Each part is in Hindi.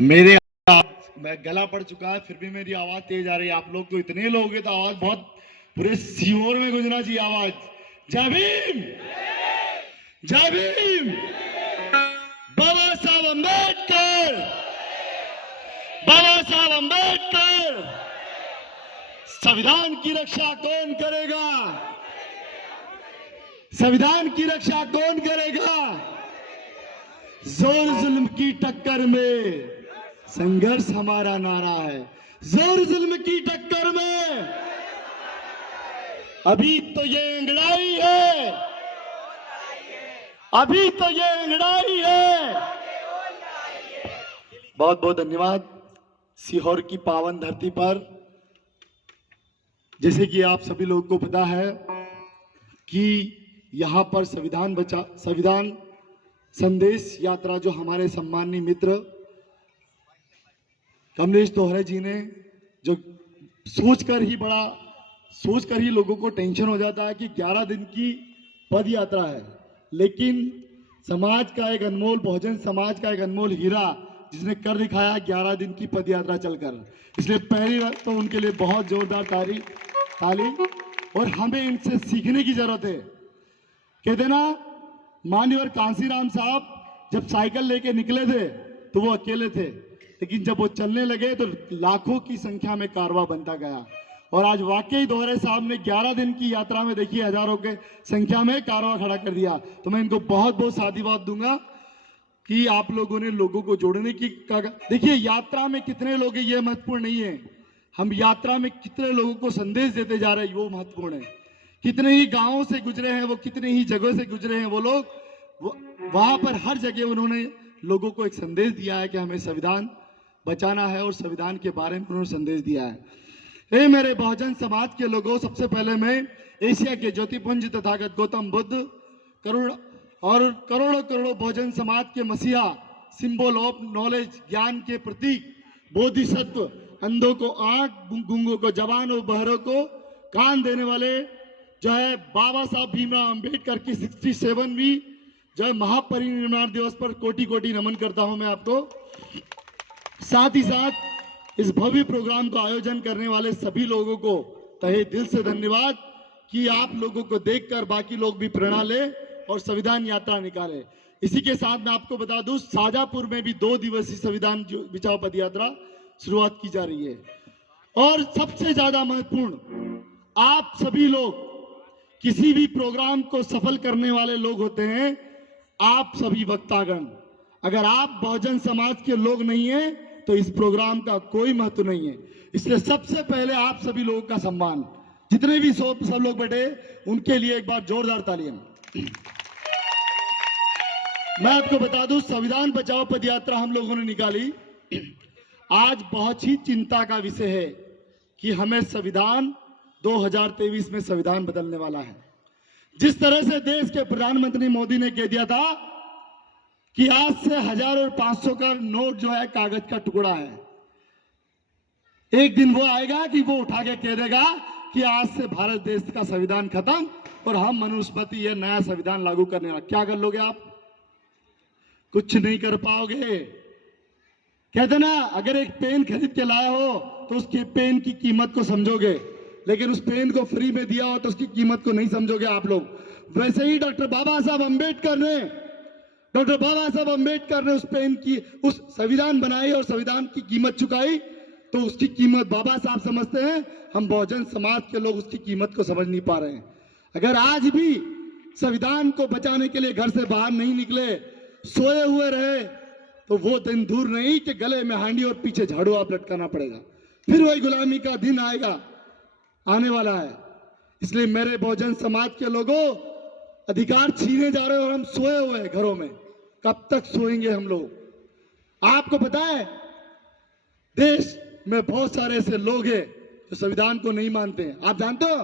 मेरे मैं गला पड़ चुका है, फिर भी मेरी आवाज तेज आ रही है। आप लोग तो इतने लोग हैं तो आवाज बहुत पूरे सीहोर में गुंजना चाहिए आवाज। जय भीम, जय भीम। बाबा साहब अम्बेडकर, बाबा साहब अम्बेडकर। संविधान की रक्षा कौन करेगा? संविधान की रक्षा कौन करेगा? जोर जुल्म की टक्कर में संघर्ष हमारा नारा है। जोर जुल्म की टक्कर में अभी तो ये अंगड़ाई है, अभी तो ये अंगड़ाई है। बहुत बहुत धन्यवाद। सीहोर की पावन धरती पर, जैसे कि आप सभी लोगों को पता है कि यहाँ पर संविधान संदेश यात्रा जो हमारे सम्माननीय मित्र कमलेश दोहरे जी ने जो सोचकर ही लोगों को टेंशन हो जाता है कि 11 दिन की पद यात्रा है, लेकिन समाज का एक अनमोल बहुजन समाज का एक अनमोल हीरा जिसने कर दिखाया 11 दिन की पद यात्रा चलकर। इसलिए पहली बार तो उनके लिए बहुत जोरदार ताली। और हमें इनसे सीखने की जरूरत है। कहते ना, माननीय कांसीराम साहब जब साइकिल लेके निकले थे तो वो अकेले थे, लेकिन जब वो चलने लगे तो लाखों की संख्या में कारवां बनता गया। और आज वाकई दोहरे साहब ने 11 दिन की यात्रा में देखिए हजारों के संख्या में कारवां खड़ा कर दिया। तो मैं इनको बहुत बहुत साधुवाद दूंगा कि आप लोगों ने लोगों को जोड़ने की देखिए, यात्रा में कितने लोग हैं ये महत्वपूर्ण नहीं है, हम यात्रा में कितने लोगों को संदेश देते जा रहे हैं वो महत्वपूर्ण है। कितने ही गांवों से गुजरे हैं वो, कितने ही जगहों से गुजरे हैं वो लोग, वहां पर हर जगह उन्होंने लोगों को एक संदेश दिया है कि हमें संविधान बचाना है और संविधान के बारे में उन्होंने संदेश दिया है। मेरे बहुजन समाज के लोगों, सबसे पहले मैं एशिया के ज्योतिपुंज तथागत गौतम बुद्ध करोड़ों करोड़ों बहुजन समाज के मसीहा, सिंबल ऑफ नॉलेज, ज्ञान के प्रतीक, बोधिसत्व, अंधों को आंख, गूंगों को जबान और बहरों को कान देने वाले जो है बाबा साहब भीमराव अंबेडकर की 67वीं जो है महापरिनिर्वाण दिवस पर कोटि कोटि नमन करता हूं मैं आपको। साथ ही साथ इस भव्य प्रोग्राम को आयोजन करने वाले सभी लोगों को तहे दिल से धन्यवाद कि आप लोगों को देखकर बाकी लोग भी प्रेरणा ले और संविधान यात्रा निकाले। इसी के साथ मैं आपको बता दूं, शाजापुर में भी 2 दिवसीय संविधान बचाओ पद यात्रा शुरुआत की जा रही है। और सबसे ज्यादा महत्वपूर्ण, आप सभी लोग किसी भी प्रोग्राम को सफल करने वाले लोग होते हैं, आप सभी वक्तागण। अगर आप बहुजन समाज के लोग नहीं हैं तो इस प्रोग्राम का कोई महत्व नहीं है। इसलिए सबसे पहले आप सभी लोगों का सम्मान, जितने भी सब लोग बैठे उनके लिए एक बार जोरदार तालियां। मैं आपको बता दूं, संविधान बचाओ पद यात्रा हम लोगों ने निकाली। आज बहुत ही चिंता का विषय है कि हमें संविधान 2023 में संविधान बदलने वाला है। जिस तरह से देश के प्रधानमंत्री मोदी ने कह दिया था कि आज से 1000 और 500 का नोट जो है कागज का टुकड़ा है, एक दिन वो आएगा कि वो उठा के कह देगा कि आज से भारत देश का संविधान खत्म और हम मनुस्मृति ये नया संविधान लागू करने वाला। क्या कर लोगे आप? कुछ नहीं कर पाओगे। कहते ना, अगर एक पेन खरीद के लाए हो तो उसके पेन की कीमत को समझोगे, लेकिन उस पेन को फ्री में दिया हो तो उसकी कीमत को नहीं समझोगे आप लोग। वैसे ही डॉक्टर बाबा साहब अंबेडकर ने उस पेन की, उस संविधान बनाई और संविधान की कीमत चुकाई, तो उसकी कीमत बाबा साहब समझते हैं, हम बहुजन समाज के लोग उसकी कीमत को समझ नहीं पा रहे हैं। अगर आज भी संविधान को बचाने के लिए घर से बाहर नहीं निकले, सोए हुए रहे, तो वो दिन दूर नहीं कि गले में हांडी और पीछे झाड़ू आप लटकाना पड़ेगा। फिर वही गुलामी का दिन आने वाला है। इसलिए मेरे बहुजन समाज के लोगों, अधिकार छीने जा रहे हो और हम सोए हुए हैं घरों में। कब तक सोएंगे हम लोग? आपको पता है, देश में बहुत सारे ऐसे लोग हैं जो संविधान को नहीं मानते हैं। आप जानते हो,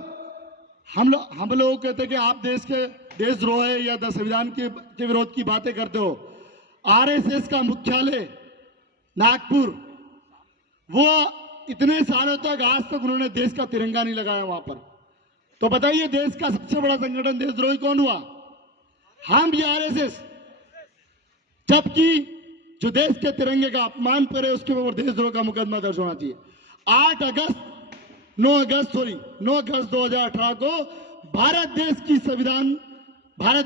हम लोग कहते हैं कि आप देशद्रोह है या संविधान के विरोध की बातें करते हो। आरएसएस का मुख्यालय नागपुर, वो इतने सालों तक, आज तक उन्होंने देश का तिरंगा नहीं लगाया वहां पर। तो बताइए, देश का सबसे बड़ा संगठन देशद्रोही कौन हुआ? हम भी आरएसएस। जबकि जो देश के तिरंगे का अपमान करे उसके ऊपर देशद्रोह का मुकदमा दर्ज होना चाहिए। 9 अगस्त 2018 को भारत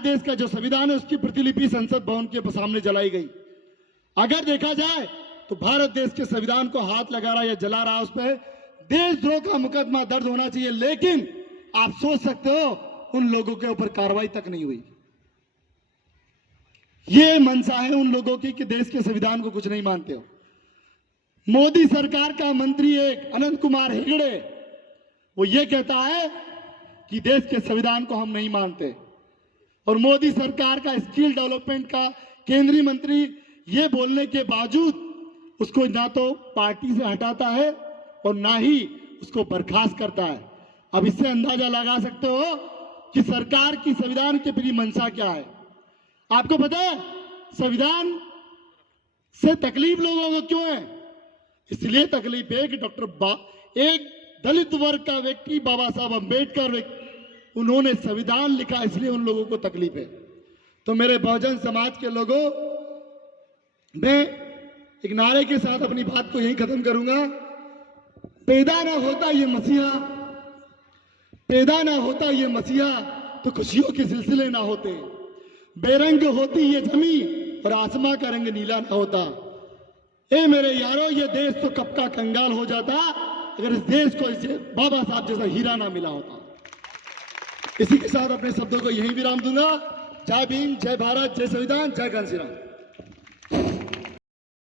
देश का जो संविधान है उसकी प्रतिलिपि संसद भवन के सामने जलाई गई। अगर देखा जाए तो भारत देश के संविधान को हाथ लगा रहा या जला रहा, उस पर देशद्रोह का मुकदमा दर्ज होना चाहिए। लेकिन आप सोच सकते हो उन लोगों के ऊपर कार्रवाई तक नहीं हुई। ये मंशा है उन लोगों की कि देश के संविधान को कुछ नहीं मानते हो। मोदी सरकार का मंत्री एक अनंत कुमार हेगड़े, वो ये कहता है कि देश के संविधान को हम नहीं मानते, और मोदी सरकार का स्किल डेवलपमेंट का केंद्रीय मंत्री ये बोलने के बावजूद उसको ना तो पार्टी से हटाता है और ना ही उसको बर्खास्त करता है। अब इससे अंदाजा लगा सकते हो कि सरकार की संविधान के प्रति मंशा क्या है। आपको पता है संविधान से तकलीफ लोगों को क्यों है? इसलिए तकलीफ है कि एक दलित वर्ग का व्यक्ति बाबा साहब अंबेडकर उन्होंने संविधान लिखा, इसलिए उन लोगों को तकलीफ है। तो मेरे बहुजन समाज के लोगों, मैं एक नारे के साथ अपनी बात को यहीं खत्म करूंगा। पैदा ना होता ये मसीहा तो खुशियों के सिलसिले ना होते। बेरंग होती ये जमीन और आसमां का रंग नीला ना होता। ए मेरे यारों, ये देश तो कब का कंगाल हो जाता अगर इस देश को इसे बाबा साहब जैसा हीरा ना मिला होता। इसी के साथ अपने शब्दों को यहीं विराम दूंगा। जय भीम, जय भारत, जय संविधान, जय घनश्याम।